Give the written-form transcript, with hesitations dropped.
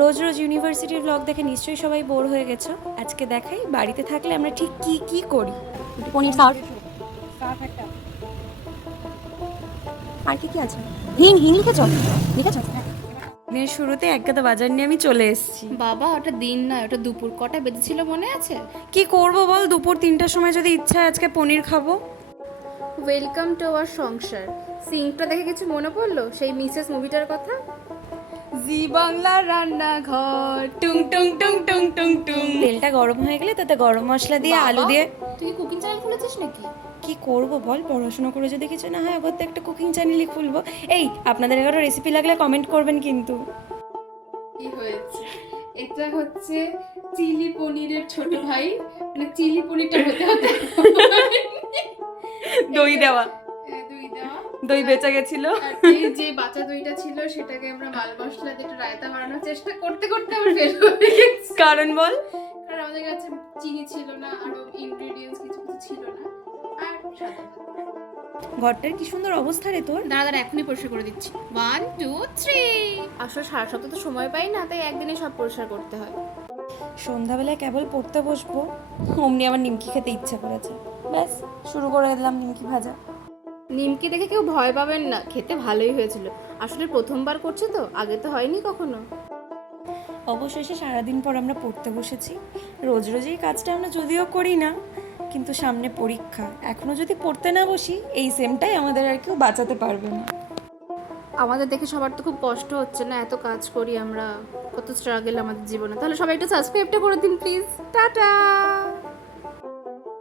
রোজ রোজ ইউনিভার্সিটির ব্লগ দেখে নিশ্চয়ই সবাই বোর হয়ে গেছো। আজকে দেখাই বাড়িতে থাকলে আমরা ঠিক কি কি করি। পনির সার্ফ আর কি কি আছে, হিং হিং লিখেছ লিখেছ। দিনের শুরুতে এক গাদা বাজার নিয়ে আমি চলে এসেছি। বাবা ওটা দিন না, ওটা দুপুর। কটা বেজেছিল মনে আছে? কি করব বল, দুপুর 3টার সময় যদি ইচ্ছা হয় আজকে পনির খাবো। ওয়েলকাম টু আওয়ার সংসার। সিনটা দেখে কিছু মনে পড়লো সেই মিসেস মুভিটার কথা? জি বাংলার রান্নাঘর, টুং টুং টুং টুং টুং টুং। তেলটা গরম হয়ে গেলে তাতে গরম মশলা দিয়ে আলু দিয়ে। তুই কুকিং চ্যানেল খুলেছিস নাকি? কি করব বল, পড়াশোনা করে যদি কিছু না হয় আবার তো একটা কুকিং চ্যানেলই খুলবো। এই আপনাদের এগারো রেসিপি লাগলে কমেন্ট করবেন কিন্তু। কি হয়েছে? এটা হচ্ছে চিলি পনিরের ছোট ভাই, মানে চিলি পনিরটা হতে হতে দই দেওয়া, দই দেওয়া, দই বেঁচে গেছিল। আর এই যে বাচ্চা দইটা ছিল সেটাকে আমরা মাল মশলা দিয়ে একটু রায়তা বানানোর চেষ্টা করতে করতে আবার ফেল হয়ে গেছে। কারণ বল, কারণ আমাদের কাছে চিনি ছিল না, আরো ইনগ্রেডিয়েন্টস কিছু কিছু ছিল না, আর সাদা ভাত। ঘরটার কি সুন্দর অবস্থা রে তোর। দাঁড়া দাঁড়া, এখনই পরিষ্কার করে দিচ্ছি। 1 2 3। আসলে সারা সপ্তাহ তো সময় পাই না, তাই একদিনে সব পরিষ্কার করতে হয়। সন্ধ্যাবেলায় কেবল পড়তে বসবো, অমনি আমার নিমকি খেতে ইচ্ছা করেছে। ব্যাস শুরু করে দিলাম নিমকি ভাজা। নিমকি দেখে কেউ ভয় পাবেন না, খেতে ভালোই হয়েছিল। আসলে প্রথমবার করছে তো, আগে তো হয়নি কখনো। অবশেষে সারাদিন পর আমরা পড়তে বসেছি। রোজ রোজ এই কাজটা আমরা যদিও করি না, কিন্তু সামনে পরীক্ষা, এখনো যদি পড়তে না বসি এই সেমটাই আমাদের আর কেউ বাঁচাতে পারবে না। আমাদের দেখে সবার তো খুব কষ্ট হচ্ছে না, এত কাজ করি আমরা, কত স্ট্রাগল আমাদের জীবনে। তাহলে সবাই একটু সাবস্ক্রাইবটা করে দিন প্লিজ। টাটা।